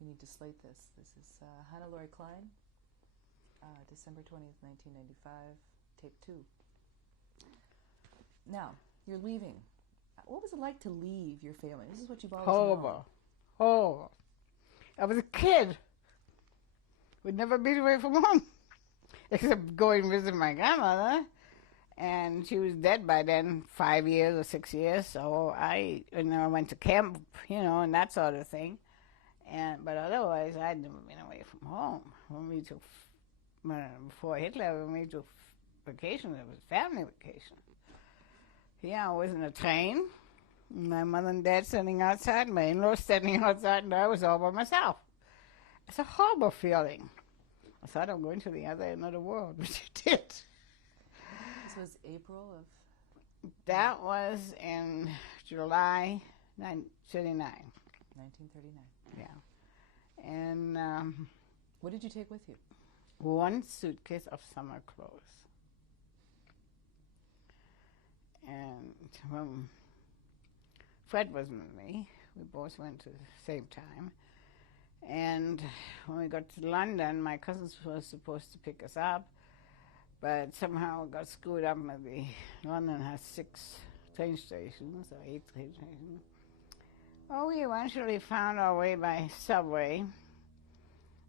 We need to slate this. This is Hannelore Klein, December 20th, 1995, Tape 2. Now, you're leaving. What was it like to leave your family? This is what you've always known. Horrible. Horrible. I was a kid. We'd never been away from home. Except going to visit my grandmother. And she was dead by then, 5 years or 6 years. So I went to camp, and that sort of thing. But otherwise, I'd never been away from home. Before Hitler, when we took vacation, it was family vacation. Yeah, I was in a train. My mother and dad standing outside, my in-laws standing outside, and I was all by myself. It's a horrible feeling. I thought I'm going to the other end of the world, which I did. This was April of? That was in July 1939. 1939. Yeah. And what did you take with you? One suitcase of summer clothes. And Fred was with me. We both went at the same time. And when we got to London, my cousins were supposed to pick us up, but somehow it got screwed up. London has 6 train stations, or 8 train stations. Well, we eventually found our way by subway.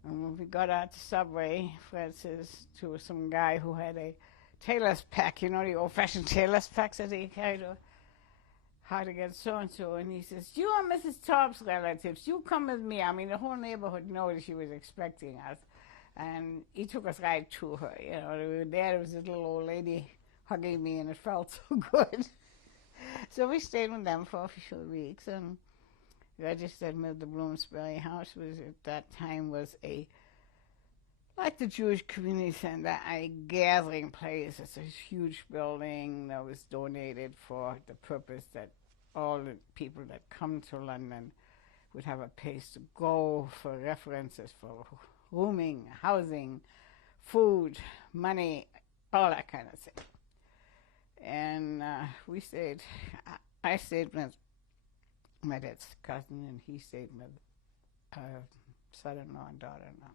And when we got out the subway, Fred says to some guy who had a tailor's pack, the old-fashioned tailor's packs that he carried, how to get so-and-so, and he says, you are Mrs. Topp's relatives, you come with me. The whole neighborhood knew that she was expecting us. And he took us right to her, We were there was a little old lady hugging me, and it felt so good. So we stayed with them for a few weeks, and registered with the Bloomsbury House, which at that time was like the Jewish Community Center, a gathering place. It's a huge building that was donated for the purpose that all the people that come to London would have a place to go for references, for rooming, housing, food, money, all that kind of thing. And I stayed with my dad's cousin, and he stayed with son-in-law and daughter-in-law.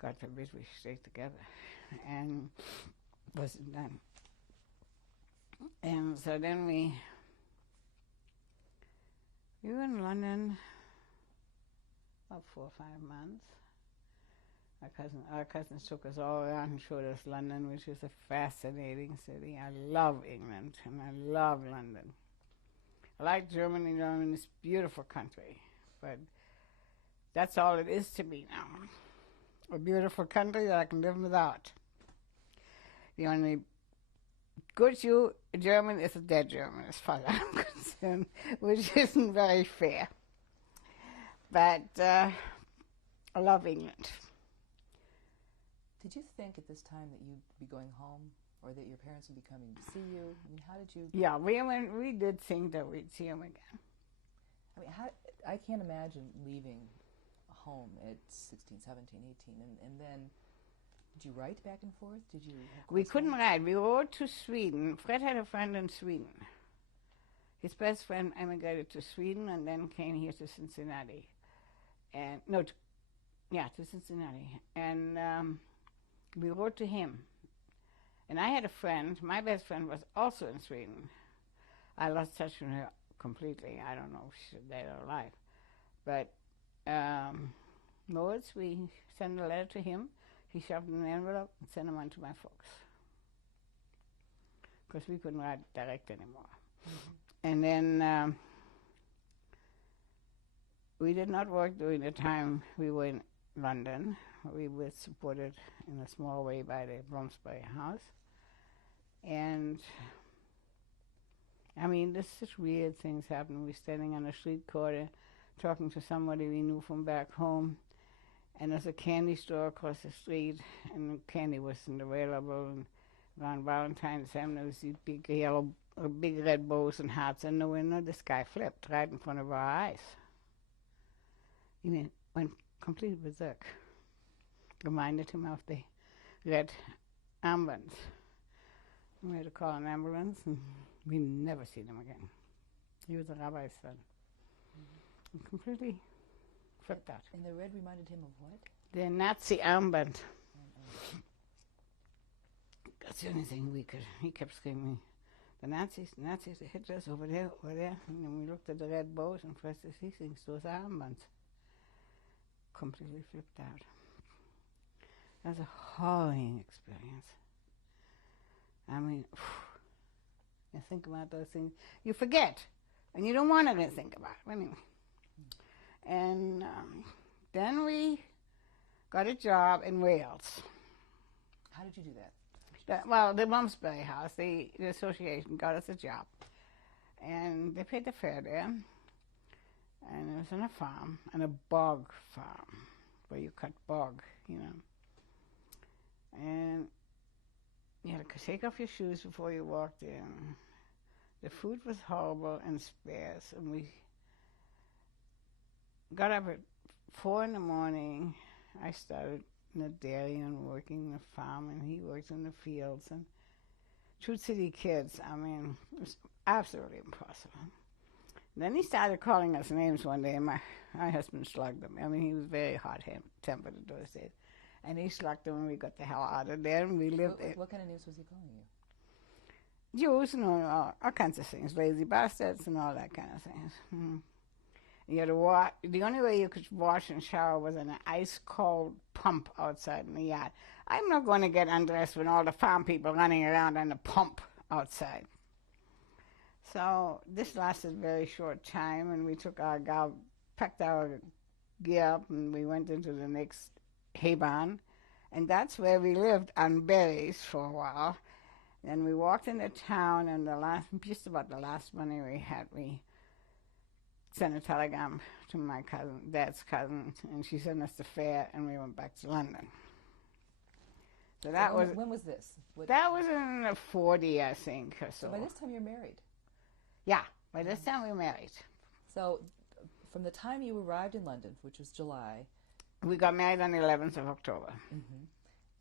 God forbid we stayed together. And it wasn't done. And so then we were in London about 4 or 5 months. Our cousins took us all around and showed us London, which is a fascinating city. I love England, and I love London. I like Germany. Germany is a beautiful country, but that's all it is to me now. A beautiful country that I can live without. The only good German is a dead German, as far as I'm concerned, which isn't very fair. But I love England. Did you think at this time that you'd be going home, or that your parents would be coming to see you? How did you? Yeah, we did think that we'd see them again. I can't imagine leaving home at 16, 17, 18, and then did you write back and forth? We couldn't write. We wrote to Sweden. Fred had a friend in Sweden. His best friend emigrated to Sweden and then came here to Cincinnati. To Cincinnati. And we wrote to him. And I had a friend, my best friend was also in Sweden. I lost touch with her completely. I don't know if she's dead or alive. But Moritz, we sent a letter to him. He shoved it in an envelope and sent them on to my folks. Because we couldn't write direct anymore. Mm-hmm. And then we did not work during the time we were in London. We were supported in a small way by the Bloomsbury House. And this is weird things happen. We're standing on a street corner talking to somebody we knew from back home, and there's a candy store across the street, and candy wasn't available. And around Valentine's Day, there was these big red bows and hats in the window. This guy flipped right in front of our eyes. He went completely berserk. Reminded him of the red ambulance. We had to call an ambulance, and we never seen him again. He was a rabbi's son. Mm-hmm. Completely flipped out. And the red reminded him of what? The Nazi armband. That's the only thing we could. He kept screaming, the Nazis, the Hitlers, over there, over there. And then we looked at the red bows, and first he thinks those are armbands. Completely flipped out. That was a horrifying experience. I mean, you think about those things, you forget, and you don't want to think about it anyway. And then we got a job in Wales. How did you do that? Well, the Bloomsbury House, the association got us a job. And they paid the fare there. And it was on a farm, on a bog farm, where you cut bog, you know. And you had to take off your shoes before you walked in. The food was horrible and sparse. And we got up at 4 in the morning. I started in the dairy and working the farm, and he worked in the fields. And two city kids, I mean, it was absolutely impossible. Then he started calling us names one day, and my husband slugged him. I mean, he was very hot-tempered in those days. And he slugged him, and we got the hell out of there, and we lived there. What kind of names was he calling you? Jews and all kinds of things, lazy bastards and all that kind of things. Mm-hmm. You had to wash. The only way you could wash and shower was in an ice-cold pump outside in the yard. I'm not going to get undressed with all the farm people running around on the pump outside. So this lasted a very short time, and we took packed our gear up, and we went into the next hay barn, and that's where we lived on berries for a while. Then we walked into town, and just about the last money we had, we sent a telegram to my cousin, Dad's cousin, and she sent us the fare, and we went back to London. So that was... When was this? That was in the 40, I think, or so. So by this time you're married? Yeah, by this time we were married. So from the time you arrived in London, which was July... We got married on the 11th of October. Mm-hmm.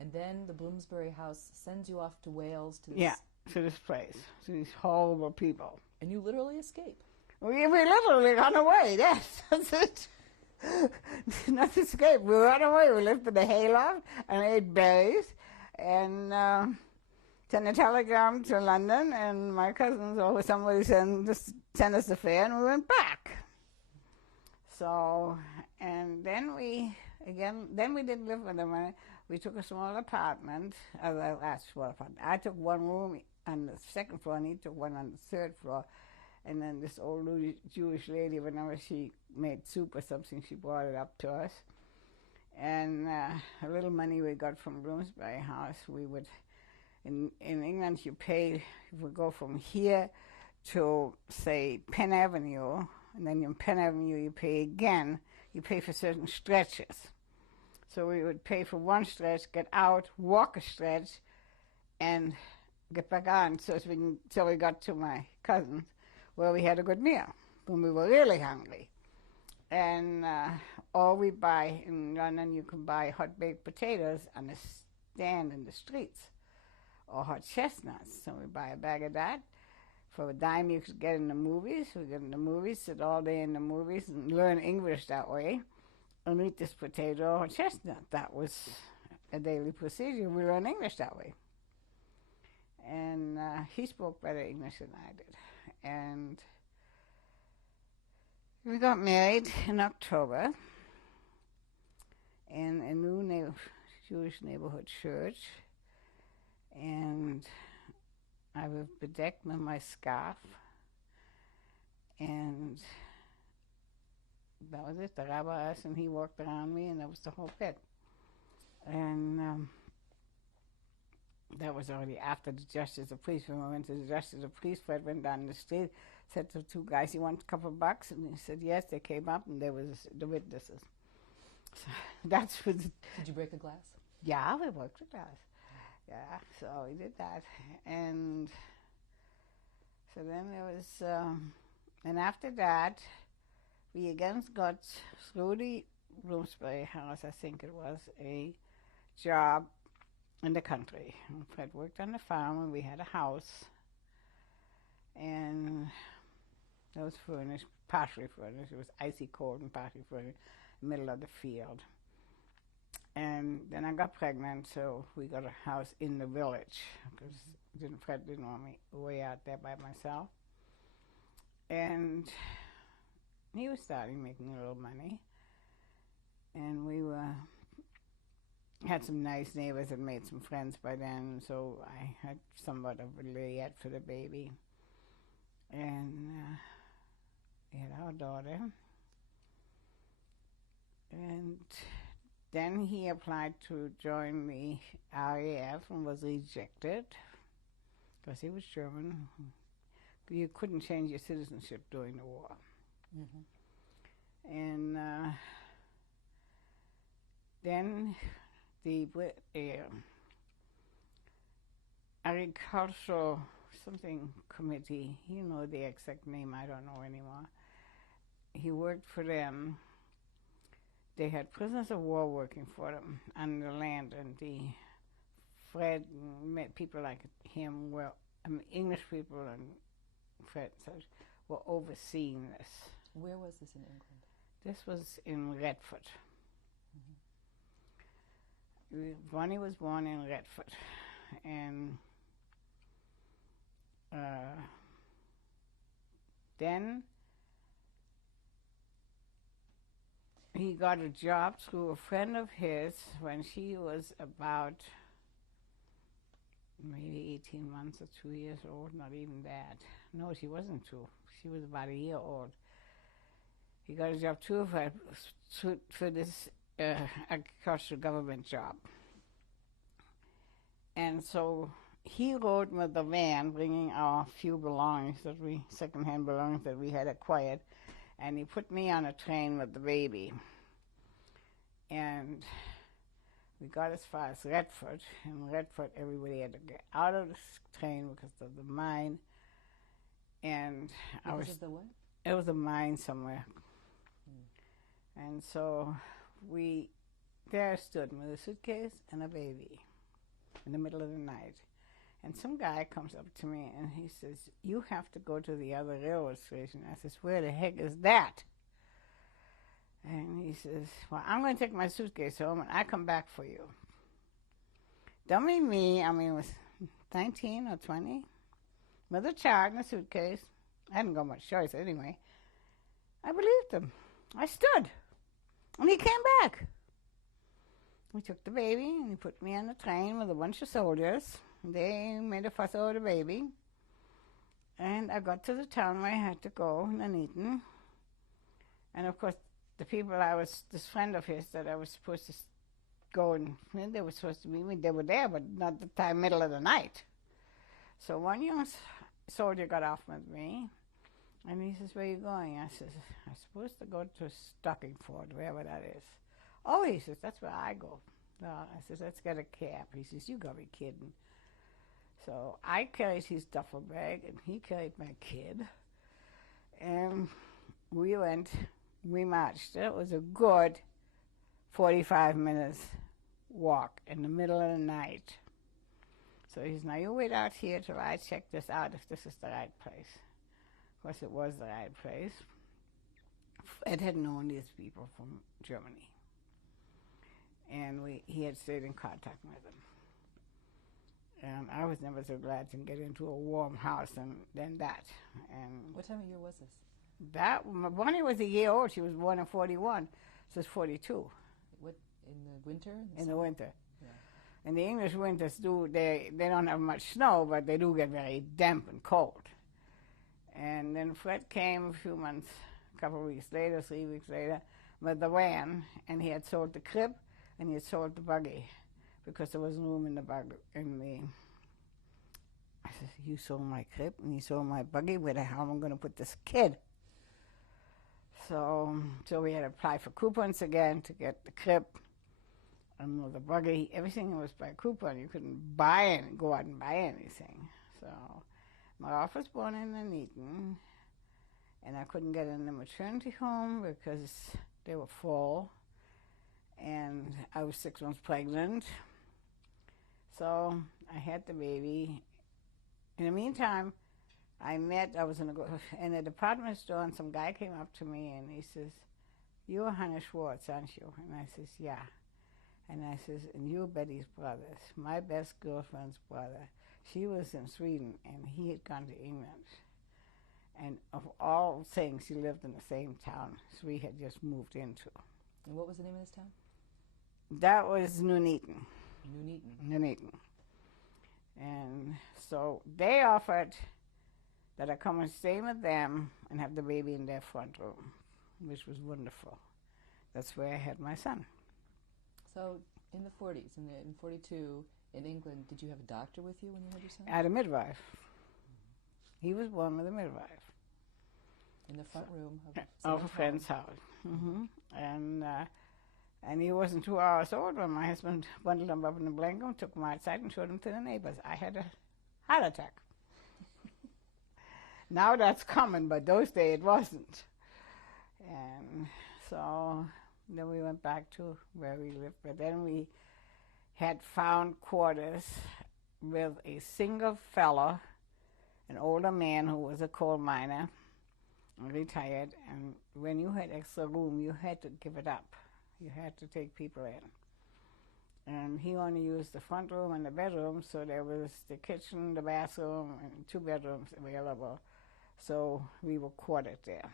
And then the Bloomsbury House sends you off to Wales to this... Yeah, to this place, to these horrible people. And you literally escape. We literally ran away, yes, that's it. Not escape, we ran away. We lived in the hayloft and ate berries and sent a telegram to London, and my cousins or somebody sent us the fare, and we went back. So, and then we didn't live with them. We took a small apartment, I took one room on the second floor, and he took one on the third floor. And then this old Jewish lady, whenever she made soup or something, she brought it up to us. And a little money we got from Bloomsbury House, we would, in England, you pay, if we go from here to, say, Penn Avenue, and then in Penn Avenue you pay again, you pay for certain stretches. So we would pay for one stretch, get out, walk a stretch, and get back on, so we got to my cousin's, where we had a good meal when we were really hungry. And or we buy, in London you can buy hot-baked potatoes on the stand in the streets, or hot chestnuts. So we buy a bag of that. For a dime you could get in the movies. We get in the movies, sit all day in the movies, and learn English that way, and eat this potato or chestnut. That was a daily procedure. We learned English that way. And he spoke better English than I did. And we got married in October in a new Jewish neighborhood church, and I was bedecked with my scarf, and that was it. The rabbi asked, and he walked around me, and that was the whole bit. And that was already after the justice of police. When we went to the justice of police, Fred went down the street, said to two guys, "You want a couple of bucks?" And he said, yes. They came up, and there was the witnesses. So that's what... Did you break a glass? Yeah, we broke the glass. Yeah, so we did that. And so then there was... and after that, we again got, through the Bloomsbury House, I think it was, a job in the country. Fred worked on the farm, and we had a house, and that was furnished, partially furnished. It was icy cold and partially furnished. middle of the field. And then I got pregnant, so we got a house in the village because Fred didn't want me way out there by myself. And he was starting making a little money, and we had some nice neighbors and made some friends by then, so I had somewhat of a layette for the baby. And we had our daughter. And then he applied to join the RAF and was rejected because he was German. You couldn't change your citizenship during the war. And then the agricultural something committee, you know the exact name, I don't know anymore. He worked for them. They had prisoners of war working for them on the land, and Fred met people like him, English people and Fred were overseeing this. Where was this in England? This was in Redford. Bonnie was born in Redford, and then he got a job through a friend of his when she was about maybe 18 months or 2 years old, not even that. No, she wasn't 2. She was about a year old. He got a job too for this agricultural government job. And so he rode with the van bringing our few belongings secondhand belongings that we had acquired, and he put me on a train with the baby. And we got as far as Redford. In Redford, everybody had to get out of the train because of the mine. And Because of the what? It was a mine somewhere. And so there stood with a suitcase and a baby in the middle of the night. And some guy comes up to me and he says, "You have to go to the other railroad station." I says, "Where the heck is that?" And he says, "Well, I'm going to take my suitcase home and I come back for you." Dummy me, I was 19 or 20, with a child in a suitcase. I hadn't got much choice anyway. I believed him. I stood. And he came back. We took the baby and he put me on the train with a bunch of soldiers. They made a fuss over the baby. And I got to the town where I had to go, Nuneaton. And of course, the people this friend of his that I was supposed to go and they were supposed to meet me, they were there, but not the time, middle of the night. So one young soldier got off with me. And he says, "Where are you going?" I says, "I'm supposed to go to Stockingford, wherever that is." "Oh," he says, "that's where I go." Well, I says, "Let's get a cab." He says, "You gotta be kidding." So I carried his duffel bag, and he carried my kid. And we marched. It was a good 45 minutes walk in the middle of the night. So he says, "Now you wait out here till I check this out if this is the right place." Of course, it was the right place. Ed had known these people from Germany, and he had stayed in contact with them. And I was never so glad to get into a warm house than that. And what time of year was this? Bonnie was a year old. She was born in 41, so it's 42. What, in the winter? In the winter. Yeah. And the English winters they don't have much snow, but they do get very damp and cold. And then Fred came a couple of weeks later, 3 weeks later, with the van, and he had sold the crib and he had sold the buggy because there was room in the buggy. I said, "You sold my crib and you sold my buggy? Where the hell am I going to put this kid?" So we had to apply for coupons again to get the crib and the buggy. Everything was by coupon. You couldn't go out and buy anything. So my wife was born in Nuneaton, and I couldn't get in the maternity home because they were full, and I was 6 months pregnant. So I had the baby. In the meantime, I was in a department store, and some guy came up to me, and he says, you're Hannelore Schwartz, aren't you? And I says, yeah. And I says, and you're Betty's brother, my best girlfriend's brother. She was in Sweden, and he had gone to England. And of all things, he lived in the same town we had just moved into. And what was the name of this town? That was Nuneaton. Nuneaton. And so they offered that I come and stay with them and have the baby in their front room, which was wonderful. That's where I had my son. So in the 40s, in 42, in England, did you have a doctor with you when you had your son? I had a midwife. He was born with a midwife. In the front room of a friend's house. Mm-hmm. And he wasn't 2 hours old when my husband bundled him up in a blanket and took him outside and showed him to the neighbors. I had a heart attack. Now that's common, but those days it wasn't. And so then we went back to where we lived. But then we had found quarters with a single fellow, an older man who was a coal miner, retired, and when you had extra room, you had to give it up. You had to take people in. And he only used the front room and the bedroom, so there was the kitchen, the bathroom, and 2 bedrooms available. So we were quartered there.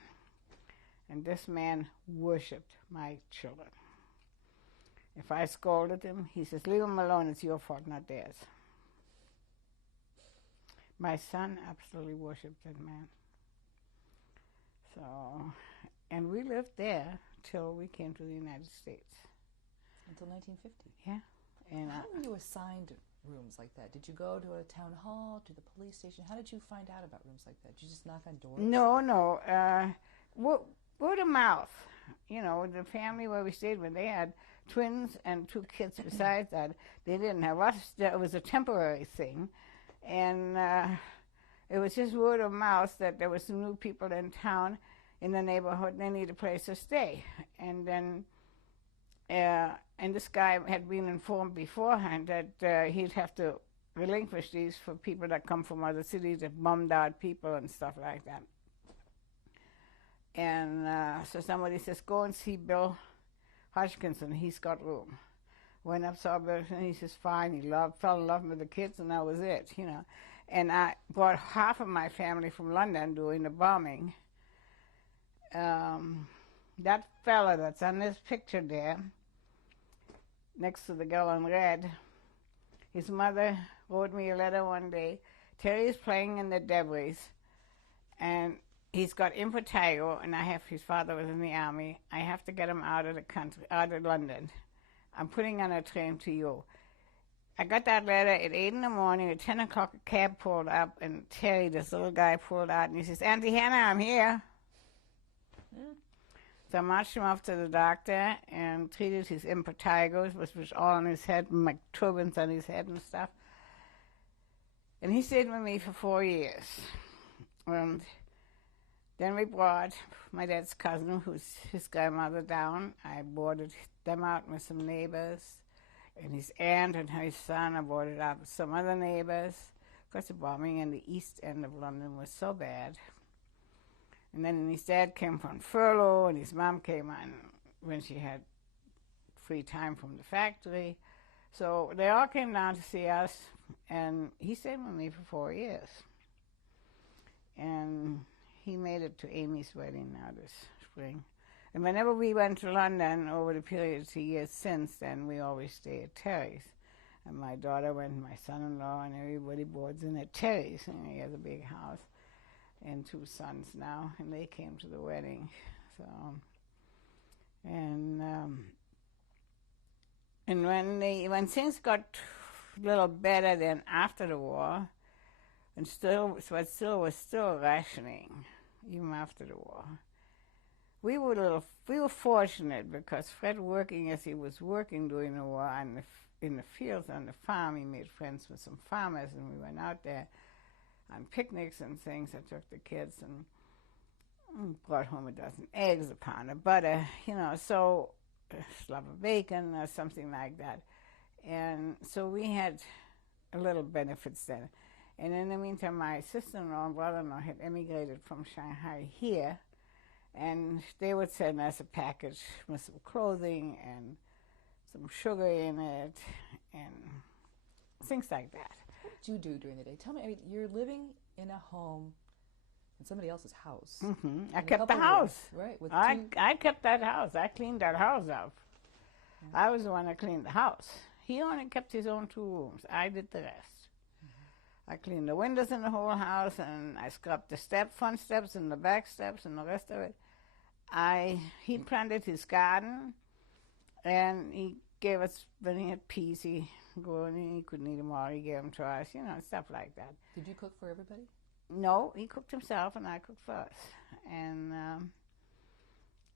And this man worshipped my children. If I scolded him, he says, leave him alone, it's your fault, not theirs. My son absolutely worshipped that man. So, and we lived there till we came to the United States. Until 1950? Yeah. And how were you assigned rooms like that? Did you go to a town hall, to the police station? How did you find out about rooms like that? Did you just knock on doors? No. Word of mouth. You know, the family where we stayed with, they had twins and 2 kids besides that. They didn't have us. It was a temporary thing. And it was just word of mouth that there were some new people in town, in the neighborhood, and they needed a place to stay. And then, and this guy had been informed beforehand that he'd have to relinquish these for people that come from other cities that bummed out people and stuff like that. And so somebody says, go and see Bill Hodgkinson, he's got room. Went up, saw Bill, and he says, fine, he fell in love with the kids, and that was it, you know. And I brought half of my family from London during the bombing. That fella that's on this picture there, next to the girl in red, his mother wrote me a letter one day. Terry's playing in the debris, and he's got impetigo, and his father was in the army. I have to get him out of the country, out of London. I'm putting on a train to you. I got that letter at 8 in the morning. At 10 o'clock, a cab pulled up, and Terry, this little guy, pulled out, and he says, Auntie Hannah, I'm here. Yeah. So I marched him off to the doctor and treated his impetigo, which was all on his head, my turbans on his head and stuff. And he stayed with me for 4 years. And then we brought my dad's cousin, who's his grandmother, down. I boarded them out with some neighbors. And his aunt and his son, I boarded out with some other neighbors. Of course, the bombing in the east end of London was so bad. And then his dad came from furlough, and his mom came on when she had free time from the factory. So they all came down to see us, and he stayed with me for 4 years. And he made it to Amy's wedding now this spring. And whenever we went to London over the period of years since then, we always stay at Terry's. And my daughter went, my son-in-law, and everybody boards in at Terry's. And he has a big house and 2 sons now, and they came to the wedding. So, and when things got a little better than after the war, and was still rationing, even after the war. We were fortunate because Fred, working as he was working during the war in the fields on the farm, he made friends with some farmers, and we went out there on picnics and things. I took the kids and brought home a dozen eggs, a pound of butter, you know, so a slab of bacon or something like that. And so we had a little benefits then. And in the meantime, my sister-in-law and brother-in-law had emigrated from Shanghai here, And they would send us a package with some clothing and some sugar in it and things like that. What did you do during the day? Tell me, I mean, you're living in a home in somebody else's house. Mm-hmm. I kept the house. Right. With I kept that house. I cleaned that house up. Yeah. I was the one that cleaned the house. He only kept his own 2 rooms. I did the rest. I cleaned the windows in the whole house, and I scrubbed the front steps and the back steps and the rest of it. He planted his garden, and he gave us, when he had peas, he couldn't eat them all, he gave them to us, stuff like that. Did you cook for everybody? No, he cooked himself, and I cooked for us. And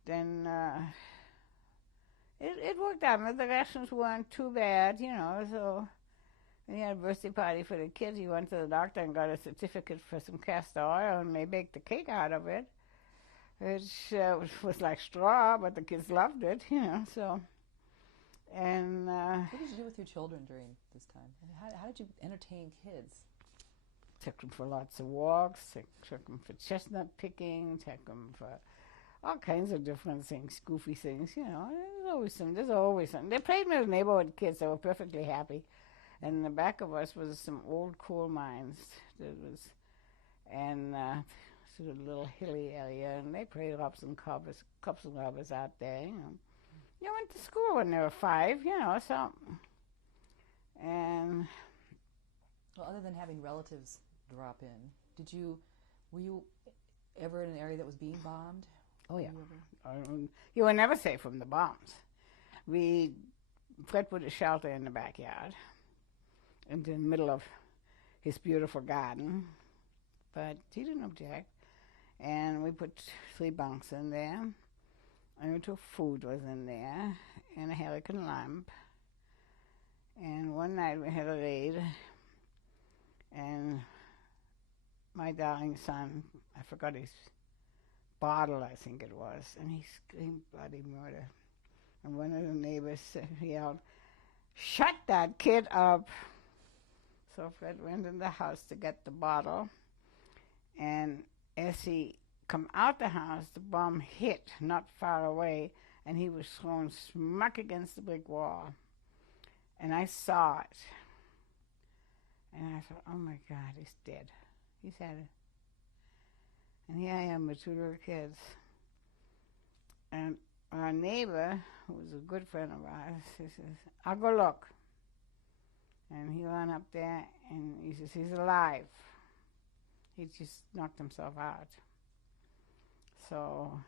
then it worked out. The rations weren't too bad, so when he had a birthday party for the kids, he went to the doctor and got a certificate for some castor oil, and they baked the cake out of it, which was like straw, but the kids loved it, so. And what did you do with your children during this time? I mean, how did you entertain kids? Took them for lots of walks, took them for chestnut picking, took them for all kinds of different things, goofy things, There's always some. They played with the neighborhood kids. They were perfectly happy. And in the back of us was some old coal mines. And sort of a little hilly area, and they played cups and rubbers out there, They went to school when they were 5, so. And well, other than having relatives drop in, were you ever in an area that was being bombed? Oh yeah, you were never safe from the bombs. Fred put a shelter in the backyard, in the middle of his beautiful garden, but he didn't object. And we put 3 bunks in there, and we took food was in there, and a hurricane lamp. And one night we had a raid, and my darling son, I forgot his bottle, I think it was, and he screamed bloody murder. And one of the neighbors yelled, "Shut that kid up!" So Fred went in the house to get the bottle, and as he come out the house, the bomb hit not far away, and he was thrown smack against the brick wall. And I saw it. And I thought, oh my God, he's dead. He's had it. And here I am with 2 little kids. And our neighbor, who was a good friend of ours, he says, "I'll go look." And he ran up there, and he says, "He's alive." He just knocked himself out. So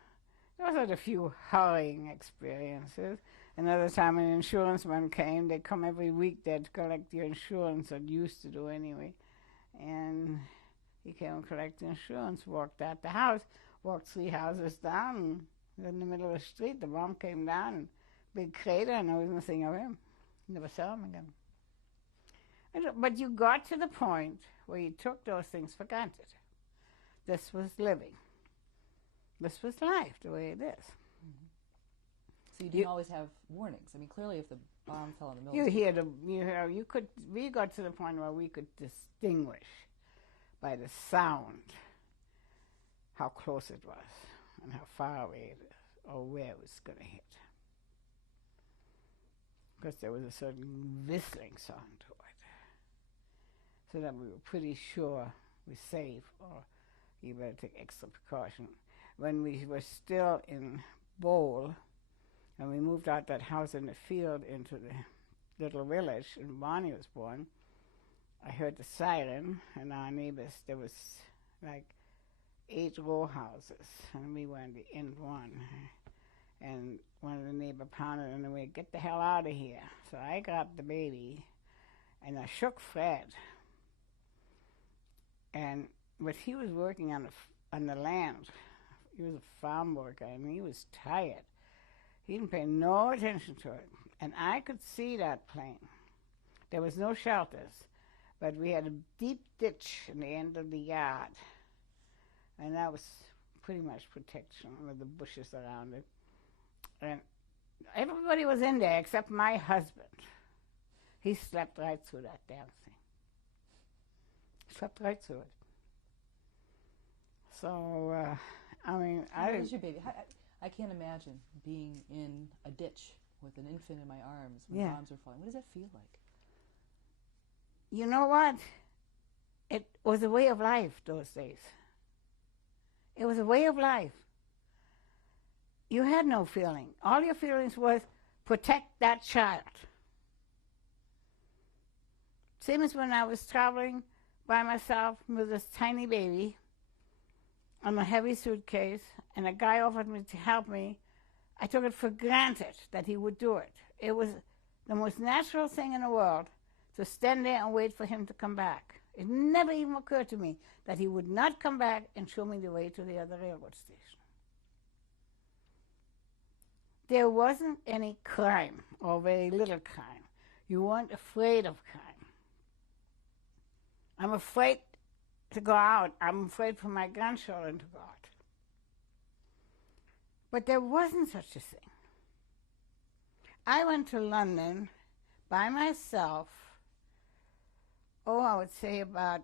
those are the few harrowing experiences. Another time an insurance man came. They come every week there to collect your insurance, or used to do anyway. And he came and collected insurance, walked out the house, walked 3 houses down, in the middle of the street. The bomb came down, big crater, and there was nothing of him. Never saw him again. But you got to the point where you took those things for granted. This was living. This was life, the way it is. Mm-hmm. So you didn't always have warnings. I mean, clearly, if the bomb fell in the middle, we got to the point where we could distinguish by the sound how close it was and how far away it is, or where it was going to hit. Because there was a certain whistling sound to it, so that we were pretty sure we're safe, or you better take extra precaution. When we were still in Bowl, and we moved out that house in the field into the little village, and Bonnie was born, I heard the siren, and our neighbors, there was like 8 row houses, and we were in the end one. And one of the neighbors pounded on the way, "Get the hell out of here." So I grabbed the baby, and I shook Fred. But he was working on the land. He was a farm worker, and he was tired. He didn't pay no attention to it. And I could see that plane. There was no shelters, but we had a deep ditch in the end of the yard. And that was pretty much protection with the bushes around it. And everybody was in there except my husband. He slept right through that damn thing. Slept right through it. So I mean, How old is your baby? I can't imagine being in a ditch with an infant in my arms when bombs are falling. What does that feel like? You know what? It was a way of life those days. It was a way of life. You had no feeling. All your feelings was protect that child. Same as when I was traveling by myself with this tiny baby on a heavy suitcase, and a guy offered me to help me. I took it for granted that he would do it. It was the most natural thing in the world to stand there and wait for him to come back. It never even occurred to me that he would not come back and show me the way to the other railroad station. There wasn't any crime, or very little crime. You weren't afraid of crime. I'm afraid to go out. I'm afraid for my grandchildren to go out. But there wasn't such a thing. I went to London by myself, I would say about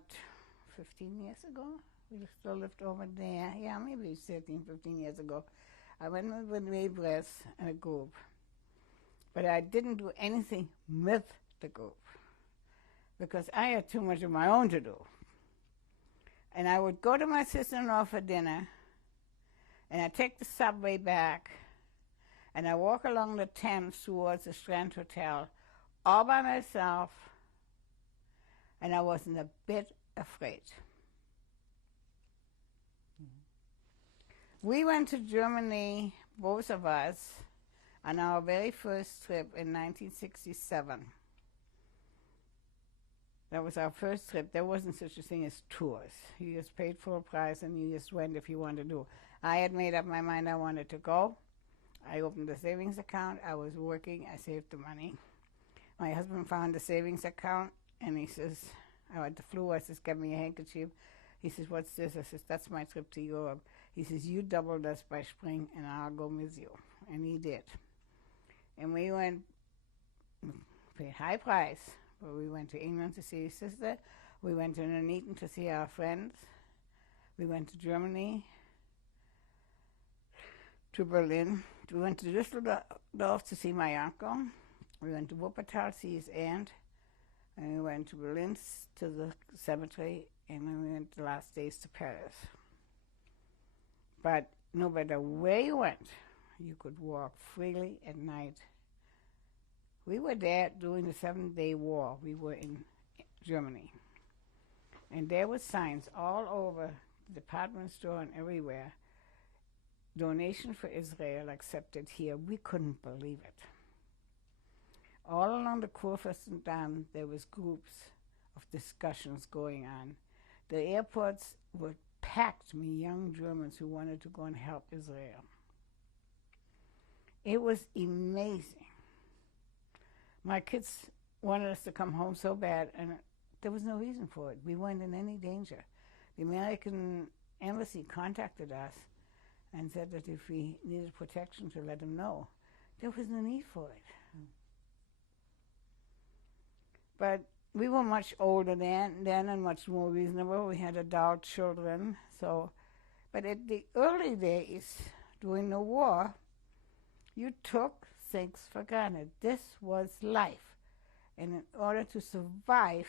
15 years ago. We still lived over there. Yeah, maybe 13, 15 years ago. I went with neighbors in a group. But I didn't do anything with the group because I had too much of my own to do. And I would go to my sister-in-law for dinner, and I'd take the subway back, and I walk along the Thames towards the Strand Hotel all by myself, and I wasn't a bit afraid. Mm-hmm. We went to Germany, both of us, on our very first trip in 1967. That was our first trip. There wasn't such a thing as tours. You just paid full price and you just went if you wanted to do. I had made up my mind I wanted to go. I opened a savings account. I was working. I saved the money. My husband found a savings account and he says, I had the flu. I says, get me a handkerchief. He says, what's this? I says, that's my trip to Europe. He says, you doubled us by spring and I'll go with you. And he did. And we went, paid high price, but we went to England to see his sister. We went to Nuneaton to see our friends. We went to Germany, to Berlin. We went to Düsseldorf to see my uncle. We went to Wuppertal to see his aunt. And we went to Berlin to the cemetery, and then we went the last days to Paris. But no matter where you went, you could walk freely at night. We were there during the 7-Day War. We were in Germany. And there were signs all over the department store and everywhere. Donation for Israel accepted here. We couldn't believe it. All along the Kurfürstendamm, there was groups of discussions going on. The airports were packed with young Germans who wanted to go and help Israel. It was amazing. My kids wanted us to come home so bad, and there was no reason for it. We weren't in any danger. The American embassy contacted us and said that if we needed protection to let them know. There was no need for it. But we were much older then and much more reasonable. We had adult children. But at the early days, during the war, you took things for granted. This was life. And in order to survive,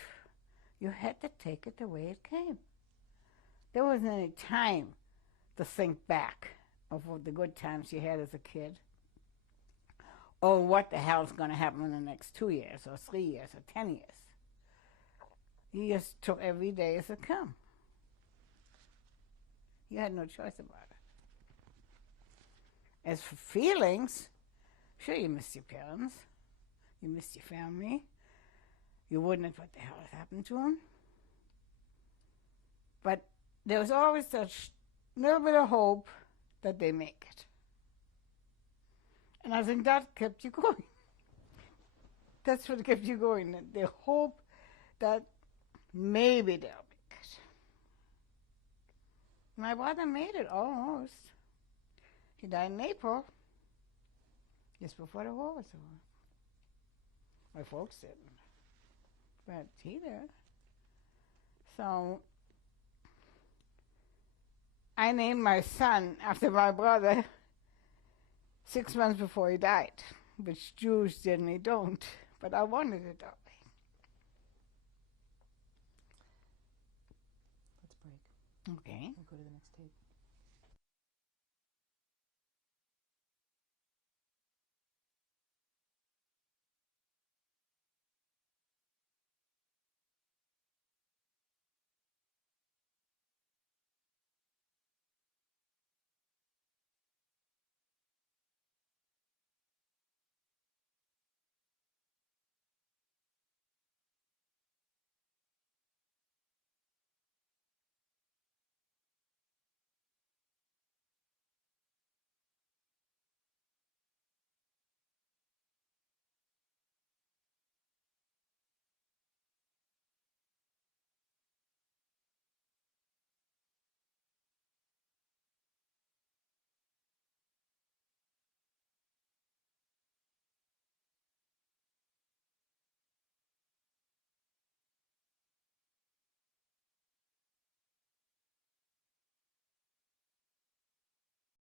you had to take it the way it came. There wasn't any time to think back of the good times you had as a kid, or what the hell's going to happen in the next 2 years, or 3 years, or 10 years. You just took every day as it come. You had no choice about it. As for feelings, sure, you missed your parents. You missed your family. You wondered what the hell had happened to them. But there was always that little bit of hope that they make it. And I think that kept you going. That's what kept you going, the hope that maybe they'll make it. My brother made it almost. He died in April, just before the war was over. My folks didn't, but he did. So I named my son after my brother 6 months before he died, which Jews generally don't, but I wanted it that way. Let's break. Okay.